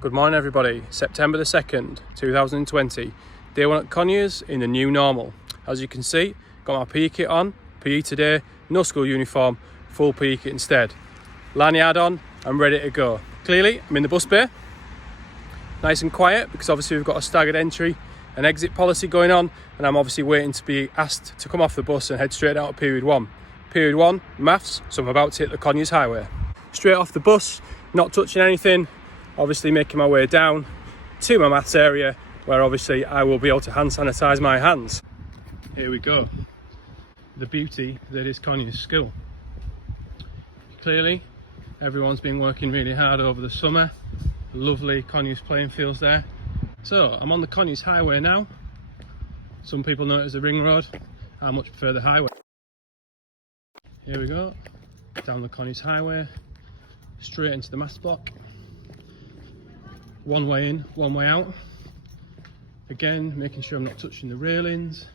Good morning everybody, September the 2nd, 2020, day one at Conyers in the new normal. As you can see, got my PE kit on, PE today, no school uniform, full PE kit instead. Lanyard on, I'm ready to go. Clearly, I'm in the bus bay, nice and quiet because obviously we've got a staggered entry and exit policy going on, and I'm obviously waiting to be asked to come off the bus and head straight out of period one. Period one, maths, so I'm about to hit the Conyers highway. Straight off the bus, not touching anything, obviously making my way down to my maths area where obviously I will be able to hand sanitize my hands. Here we go. The beauty that is Conyers School. Clearly, everyone's been working really hard over the summer. Lovely Conyers playing fields there. So I'm on the Conyers highway now. Some people know it as the ring road. I much prefer the highway. Here we go. Down the Conyers highway, straight into the maths block. One way in, one way out. Again, making sure I'm not touching the railings.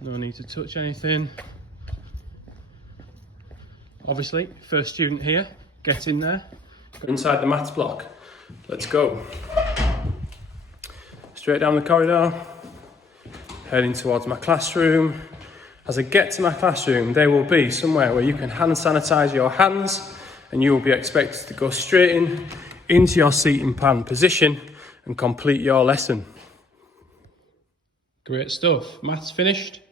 No need to touch anything. Obviously, first student here, get in there. Inside the maths block, let's go. Straight down the corridor, heading towards my classroom. As I get to my classroom, there will be somewhere where you can hand sanitize your hands, and you will be expected to go straight into your seating plan position and complete your lesson. Great stuff. Maths finished.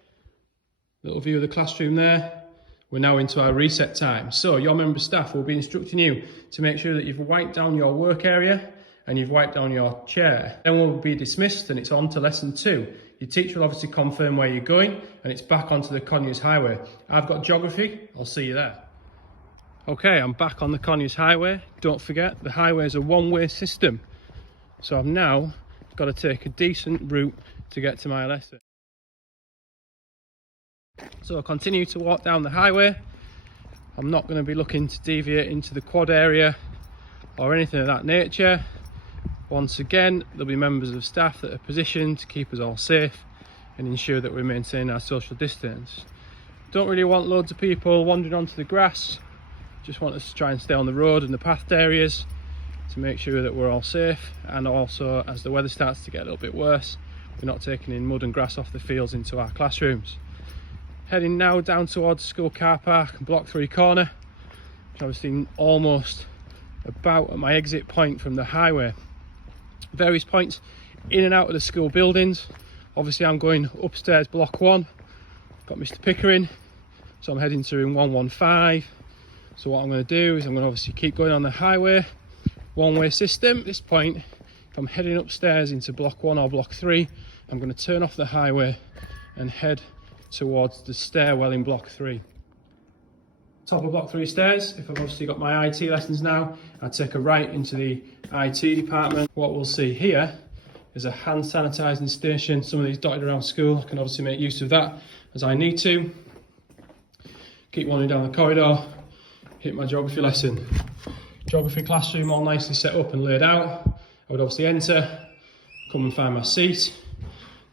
Little view of the classroom there. We're now into our reset time. So your member staff will be instructing you to make sure that you've wiped down your work area and you've wiped down your chair. Then we'll be dismissed and it's on to lesson 2. Your teacher will obviously confirm where you're going and it's back onto the Conyers highway. I've got geography. I'll see you there. Okay, I'm back on the Conyers highway. Don't forget, the highway is a one-way system. So I've now got to take a decent route to get to my lesson. So I'll continue to walk down the highway. I'm not going to be looking to deviate into the quad area or anything of that nature. Once again, there'll be members of staff that are positioned to keep us all safe and ensure that we maintain our social distance. Don't really want loads of people wandering onto the grass. Just want us to try and stay on the road and the pathed areas to make sure that we're all safe, and also as the weather starts to get a little bit worse, we're not taking in mud and grass off the fields into our classrooms. Heading now down towards the school car park and block 3 corner, which obviously almost about at my exit point from the highway. Various points in and out of the school buildings. Obviously I'm going upstairs block 1, got Mr. Pickering, so I'm heading to room 115. So what I'm going to do is I'm going to obviously keep going on the highway, one-way system. At this point, if I'm heading upstairs into block 1 or block 3, I'm going to turn off the highway and head towards the stairwell in block 3. Top of block 3 stairs, if I've obviously got my IT lessons now, I take a right into the IT department. What we'll see here is a hand sanitising station. Some of these dotted around school, I can obviously make use of that as I need to. Keep wandering down the corridor, hit my geography lesson. Geography classroom all nicely set up and laid out. I would obviously enter, come and find my seat,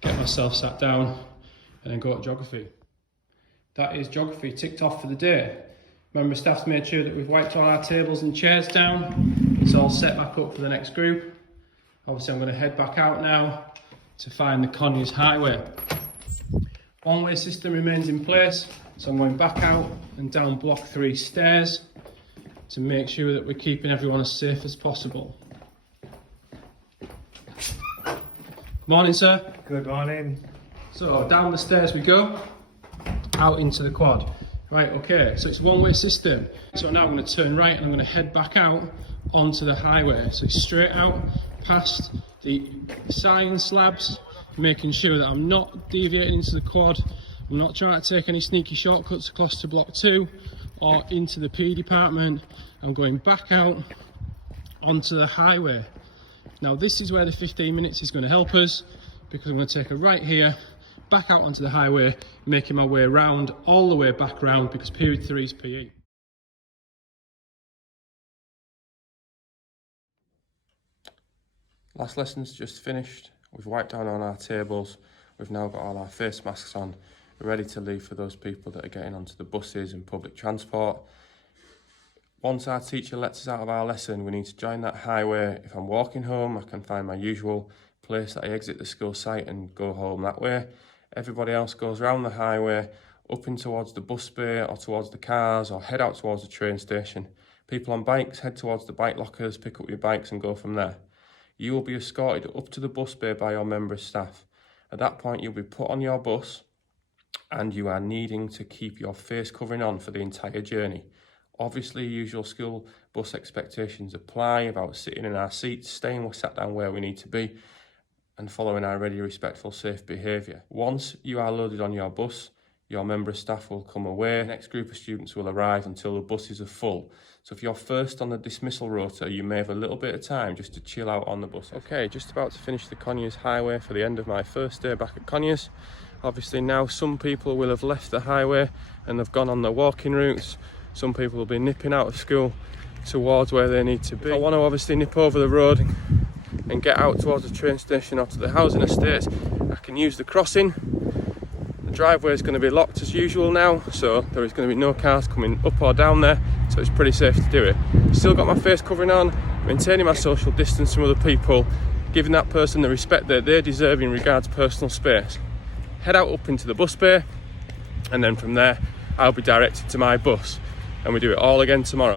get myself sat down and then go at geography. That is geography ticked off for the day. Member staff's made sure that we've wiped all our tables and chairs down. It's all set back up for the next group. Obviously I'm going to head back out now to find the Conyers highway. One-way system remains in place, so I'm going back out and down block 3 stairs to make sure that we're keeping everyone as safe as possible. Morning, sir. Good morning. So down the stairs we go, out into the quad. Right, okay, so it's a one-way system. So now I'm going to turn right and I'm going to head back out onto the highway. So it's straight out past the sign slabs, making sure that I'm not deviating into the quad. I'm not trying to take any sneaky shortcuts across to block 2 or into the PE department. I'm going back out onto the highway. Now this is where the 15 minutes is going to help us, because I'm going to take a right here, back out onto the highway, making my way around, all the way back round, because period 3 is PE. Last lesson's just finished. We've wiped down on our tables. We've now got all our face masks on. We're ready to leave for those people that are getting onto the buses and public transport. Once our teacher lets us out of our lesson, we need to join that highway. If I'm walking home, I can find my usual place that I exit the school site and go home that way. Everybody else goes around the highway, up in towards the bus bay or towards the cars, or head out towards the train station. People on bikes head towards the bike lockers, pick up your bikes and go from there. You will be escorted up to the bus bay by your member of staff. At that point, you'll be put on your bus and you are needing to keep your face covering on for the entire journey. Obviously, usual school bus expectations apply about sitting in our seats, staying sat down where we need to be, and following our ready, respectful, safe behaviour. Once you are loaded on your bus, your member of staff will come away. The next group of students will arrive until the buses are full. So if you're first on the dismissal rota, you may have a little bit of time just to chill out on the bus. Okay, just about to finish the Conyers highway for the end of my first day back at Conyers. Obviously now some people will have left the highway and have gone on their walking routes. Some people will be nipping out of school towards where they need to be. If I want to obviously nip over the road and get out towards the train station or to the housing estates, I can use the crossing. The driveway is going to be locked as usual now, so there is going to be no cars coming up or down there, so it's pretty safe to do it. Still got my face covering on, maintaining my social distance from other people, giving that person the respect that they deserve in regards to personal space. Head out up into the bus bay, and then from there I'll be directed to my bus, and we do it all again tomorrow.